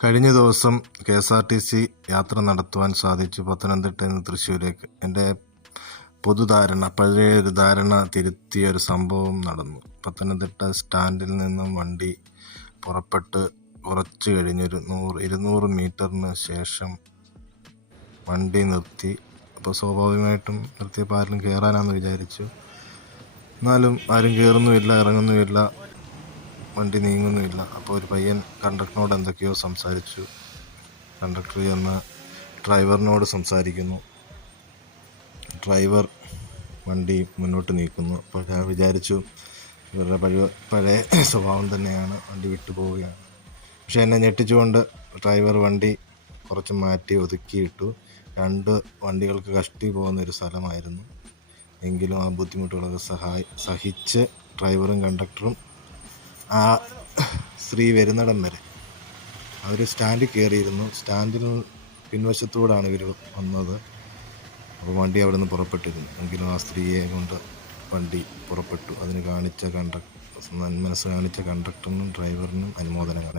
കഴിഞ്ഞ ദിവസം KSRTC യാത്ര നടത്തുവാൻ സാധിച്ചു പത്തനംതിട്ടയിൽ നിന്ന് തൃശ്ശൂരേക്ക്. എൻ്റെ പഴയ ഒരു ധാരണ തിരുത്തിയ ഒരു സംഭവം നടന്നു. പത്തനംതിട്ട സ്റ്റാൻഡിൽ നിന്നും വണ്ടി പുറപ്പെട്ട് കുറച്ച് കഴിഞ്ഞൊരു 200 മീറ്ററിന് ശേഷം വണ്ടി നിർത്തി. അപ്പോൾ സ്വാഭാവികമായിട്ടും നിർത്തിയപ്പോൾ ആരും കയറാനാന്ന് വിചാരിച്ചു. എന്നാലും ആരും കയറുന്നുമില്ല, ഇറങ്ങുന്നുമില്ല, വണ്ടി നീങ്ങുന്നുമില്ല. അപ്പോൾ ഒരു പയ്യൻ കണ്ടക്ടറിനോട് എന്തൊക്കെയോ സംസാരിച്ചു. കണ്ടക്ടർ ചെന്ന് ഡ്രൈവറിനോട് സംസാരിക്കുന്നു. ഡ്രൈവർ വണ്ടി മുന്നോട്ട് നീക്കുന്നു. അപ്പോൾ ഞാൻ വിചാരിച്ചു ഇവരുടെ പഴയ സ്വഭാവം തന്നെയാണ്, വണ്ടി വിട്ടു പോവുകയാണ്. പക്ഷെ എന്നെ ഞെട്ടിച്ചുകൊണ്ട് ഡ്രൈവർ വണ്ടി കുറച്ച് മാറ്റി ഒതുക്കിയിട്ടു. 2 വണ്ടികൾക്ക് കഷ്ടി പോകുന്ന ഒരു സ്ഥലമായിരുന്നു. എങ്കിലും ആ ബുദ്ധിമുട്ടുകളൊക്കെ സഹിച്ച് ഡ്രൈവറും കണ്ടക്ടറും ആ സ്ത്രീ വരുന്നിടം വരെ അവർ സ്റ്റാൻഡിൽ കയറിയിരുന്നു. സ്റ്റാൻഡിൽ പിൻവശത്തൂടാണ് ഇവർ വന്നത്. അപ്പോൾ വണ്ടി അവിടെ നിന്ന് പുറപ്പെട്ടിരുന്നു. എങ്കിലും ആ സ്ത്രീയെ കൊണ്ട് വണ്ടി പുറപ്പെട്ടു. അതിന് മനസ്സ് കാണിച്ച കണ്ടക്ടറിനും ഡ്രൈവറിനും അനുമോദനങ്ങൾ.